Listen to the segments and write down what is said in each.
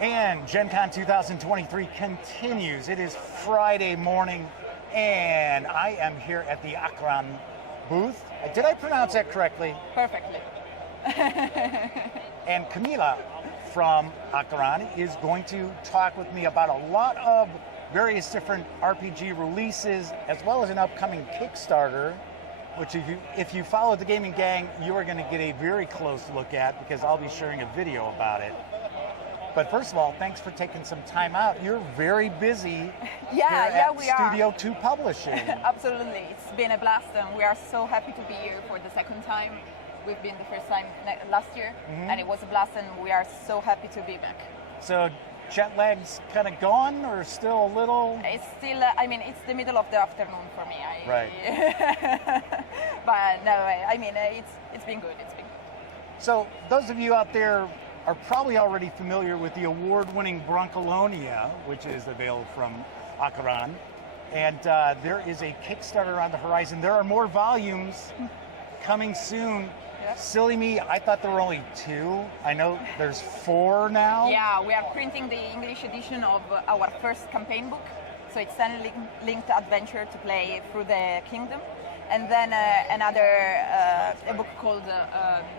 And Gen Con 2023 continues. It is Friday morning, and I am here at the Acheron booth. Did I pronounce that correctly? Perfectly. And Camilla from Acheron is going to talk with me about a lot of various different RPG releases, as well as an upcoming Kickstarter, which if you follow the Gaming Gang, you are going to get a very close look at, because I'll be sharing a video about it. But first of all, thanks for taking some time out. You're very busy we are. Studio 2 Publishing. Absolutely. It's been a blast, and we are so happy to be here for the second time. We've been the first time last year, and it was a blast, and we are so happy to be back. So jet lag's kind of gone, or still a little? It's still, it's the middle of the afternoon for me. Right. But no, it's been good. It's been good. So those of you out there are probably already familiar with the award-winning Broncolonia, which is available from Acheron. And there is a Kickstarter on the horizon. There are more volumes coming soon. Yep. Silly me, I thought there were only 2. I know there's 4 now. Yeah, we are printing the English edition of our first campaign book. So it's an linked adventure to play through the kingdom. And then another a book called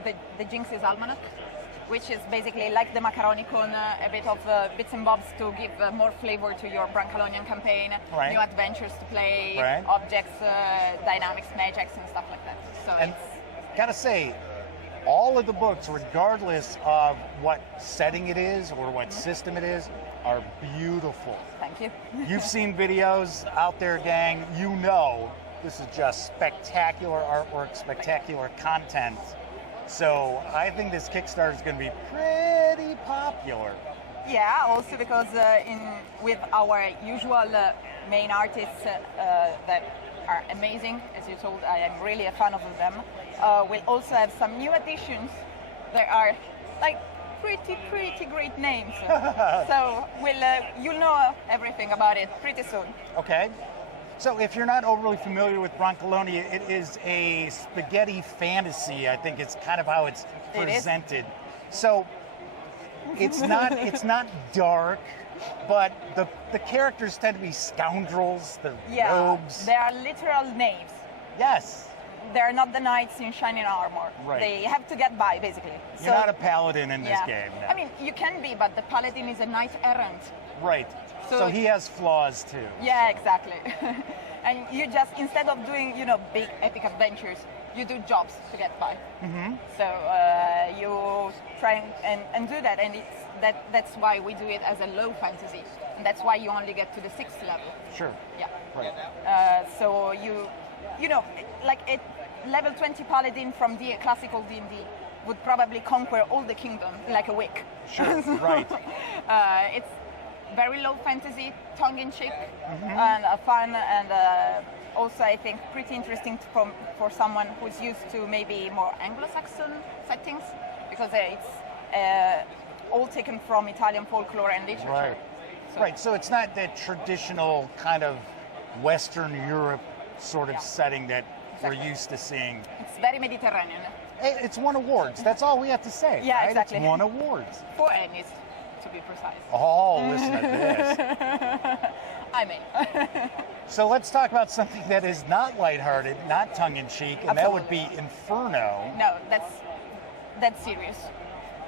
The Jinx's Almanac, which is basically like the Macaronicon, a bit of bits and bobs to give more flavor to your Brancalonian campaign, right. New adventures to play, right. Objects, dynamics, magics, and stuff like that. So and gotta say, all of the books, regardless of what setting it is or what system it is, are beautiful. Thank you. You've seen videos out there, gang. You know this is just spectacular artwork, spectacular content. So I think this Kickstarter is going to be pretty popular. Yeah, also because with our usual main artists that are amazing, as you told, I am really a fan of them. We'll also have some new additions that are like pretty great names. So you'll know everything about it pretty soon. Okay. So if you're not overly familiar with Broncolonia, it is a spaghetti fantasy. I think it's kind of how it's presented. So it's not dark, but the characters tend to be scoundrels, the rogues. They are literal knaves. Yes. They're not the knights in shining armor. Right. They have to get by, basically. You're not a paladin in this game. No. I mean, you can be, but the paladin is a knight errant. Right. So he has flaws too. Yeah, exactly. And you just, instead of doing, big epic adventures, you do jobs to get by. Mm-hmm. So you try and do that, and that's why we do it as a low fantasy, and that's why you only get to the 6th level. Sure. Yeah. Right. So like a level 20 paladin from the classical D&D would probably conquer all the kingdom like a week. Sure. Right. It's very low fantasy, tongue-in-cheek, and fun, and also I think pretty interesting for someone who's used to maybe more Anglo-Saxon settings, because it's all taken from Italian folklore and literature. Right. Right. So it's not that traditional kind of Western Europe sort of setting that we're used to seeing. It's very Mediterranean. It's won awards. That's all we have to say. Yeah, right? exactly. It's won awards. 4 Emmys, to be precise. Oh, listen to this. I mean. So let's talk about something that is not lighthearted, not tongue-in-cheek, and that would be Inferno. No, that's serious.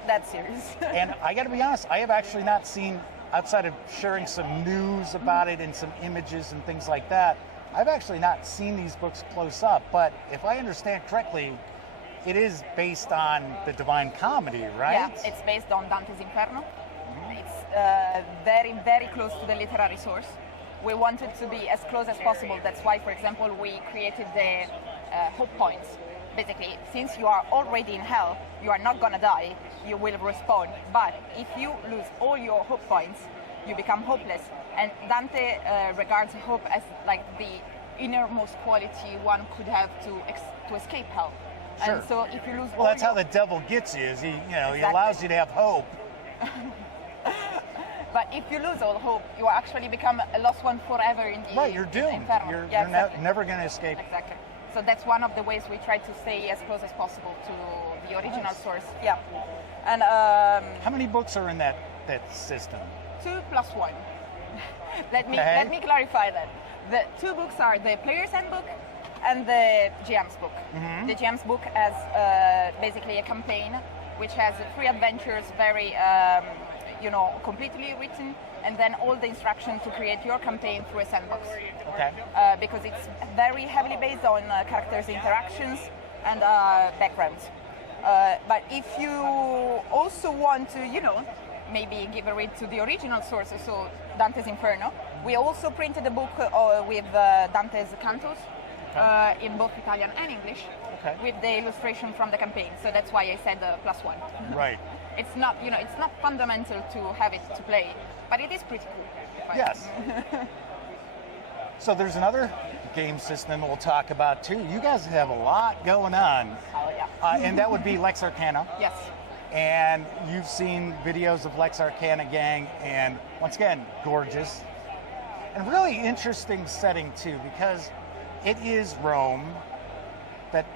That's serious. And I got to be honest, I have actually not seen, outside of sharing some news about it and some images and things like that, I've actually not seen these books close up. But if I understand correctly, it is based on the Divine Comedy, right? Yeah, it's based on Dante's Inferno. It's very close to the literary source. We wanted to be as close as possible. That's why, for example, we created the hope points. Basically, since you are already in hell, you are not gonna die, you will respawn. But if you lose all your hope points, you become hopeless. And Dante regards hope as like the innermost quality one could have to escape hell. Sure. And so if you lose well, that's how the devil gets you, is he allows you to have hope. But if you lose all hope, you actually become a lost one forever in the Right, you're doomed. Inferno. You're exactly. never going to escape. Exactly. So that's one of the ways we try to stay as close as possible to the original source. Yeah. And how many books are in that that system? 2 plus 1. Let Okay. me clarify that. The 2 books are the Player's Handbook and the GM's book. The GM's book has basically a campaign which has 3 adventures, very completely written, and then all the instructions to create your campaign through a sandbox. Okay. Because it's very heavily based on characters' interactions and backgrounds. But if you also want to, maybe give a read to the original sources, so Dante's Inferno, we also printed a book with Dante's Cantos in both Italian and English, with the illustration from the campaign. So that's why I said plus 1. Right. It's not, it's not fundamental to have it to play, but it is pretty cool. Yes. So there's another game system we'll talk about too. You guys have a lot going on. Oh yeah. And that would be Lex Arcana. Yes. And you've seen videos of Lex Arcana gang, and once again, gorgeous. And really interesting setting too, because it is Rome that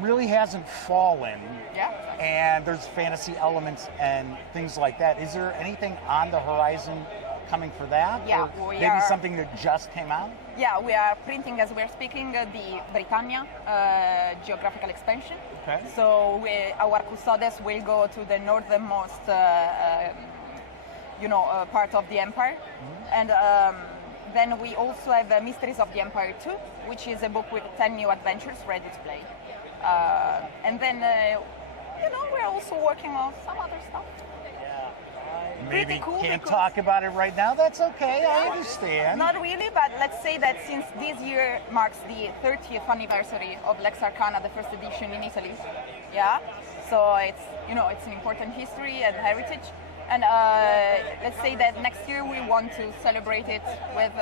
really hasn't fallen. Yeah. And there's fantasy elements and things like that. Is there anything on the horizon coming for that? Yeah, or we maybe are. something that just came out? Yeah, we are printing as we're speaking the Britannia geographical expansion. Okay. So our custodes will go to the northernmost, part of the empire, and then we also have Mysteries of the Empire 2, which is a book with 10 new adventures ready to play. And then, we're also working on some other stuff. Maybe Pretty cool can't because- talk about it right now. That's okay. I understand. Not really, but let's say that since this year marks the 30th anniversary of Lex Arcana, the first edition in Italy, so it's it's an important history and heritage. And let's say that next year we want to celebrate it with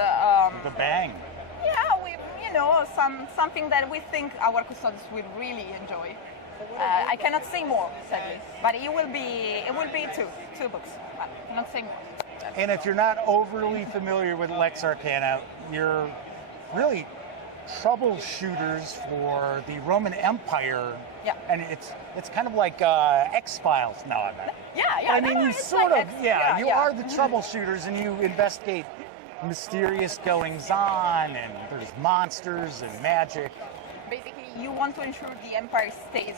The bang. with something that we think our custodians will really enjoy. I cannot say more, sadly, but it will be two books. But not saying more. And if you're not overly familiar with Lex Arcana, you're really troubleshooters for the Roman Empire. Yeah. And it's kind of like X-Files. No, I'm not. Yeah. I mean, no, you it's sort like of, X, you are the troubleshooters, and you investigate mysterious goings on, and there's monsters and magic. Basically, you want to ensure the empire stays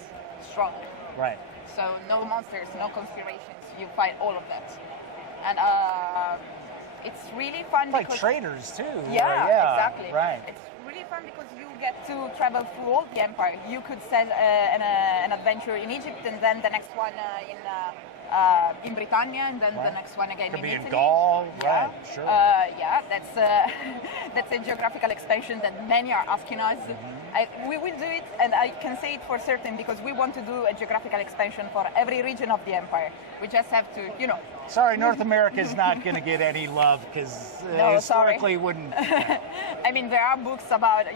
strong. Right. So no monsters, no conspirations. You fight all of that, and it's really fun Like because traders too. yeah, exactly. Right. It's really fun because you get to travel through all the empire. You could set an adventure in Egypt, and then the next one in Britannia, and then the next one again Could in be Italy. in Gaul. Yeah. Right. Sure. That's that's a geographical expansion that many are asking us. We will do it, and I can say it for certain because we want to do a geographical expansion for every region of the empire. We just have to, Sorry, North America is not going to get any love because No, historically wouldn't. I mean, there are books about,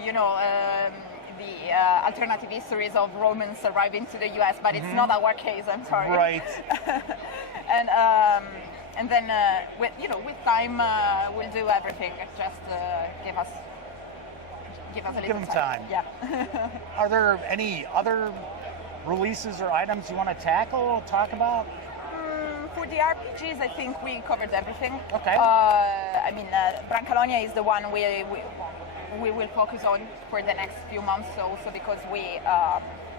the alternative histories of Romans arriving to the U.S., but it's not our case. I'm sorry. Right. And then with time we'll do everything. Just give us a little Give them time. Yeah. Are there any other releases or items you want to tackle or talk about? For the RPGs, I think we covered everything. Okay. Brancalonia is the one we will focus on for the next few months, also because we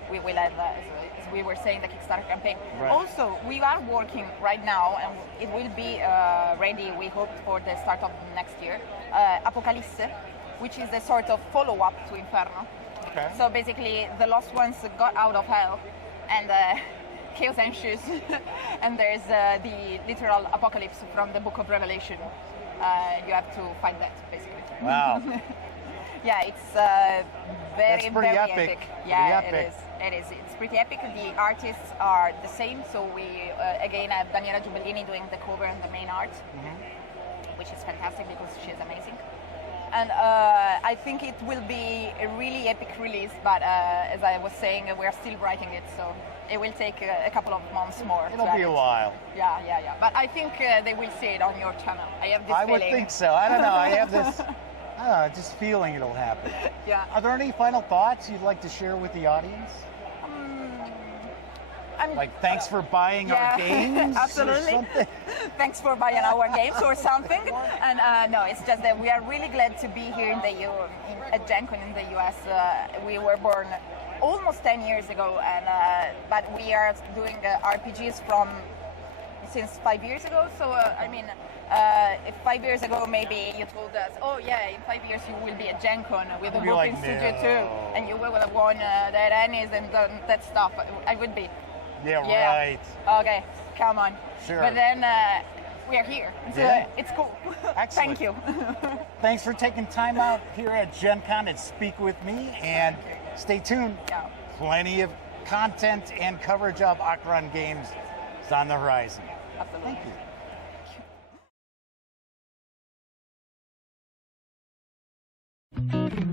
will have, as we were saying, the Kickstarter campaign. Right. Also, we are working right now, and it will be ready, we hope, for the start of next year, Apocalypse, which is a sort of follow-up to Inferno. Okay. So basically, the lost ones got out of hell, and chaos ensues, and there's the literal apocalypse from the Book of Revelation. You have to fight that, basically. Wow. Yeah, it's very, That's pretty very epic. Yeah, Pretty epic. It is. It's pretty epic. The artists are the same, so we again have Daniela Giubellini doing the cover and the main art, which is fantastic because she's amazing. And I think it will be a really epic release, but as I was saying, we're still writing it, so it will take a couple of months more. It'll be a while. Yeah. But I think they will see it on your channel. I have this I feeling. would think so. I don't know. I have this just feeling it'll happen. Yeah. Are there any final thoughts you'd like to share with the audience? Like, thanks for buying our games. Absolutely. Or something? Thanks for buying our games or something. And no, it's just that we are really glad to be here at Gen Con in the US. We were born almost 10 years ago, and but we are doing RPGs since 5 years ago. So I mean, if 5 years ago maybe you told us, oh yeah, in 5 years you will be at Gen Con with the book in Studio 2, and you will have won the Ennies and done that stuff, I would be. Yeah, right. Okay, come on. Sure. But then we are here. So it's cool. Excellent. Thank you. Thanks for taking time out here at Gen Con and speak with me, and stay tuned. Yeah. Plenty of content and coverage of Acheron games is on the horizon. Absolutely. Thank you.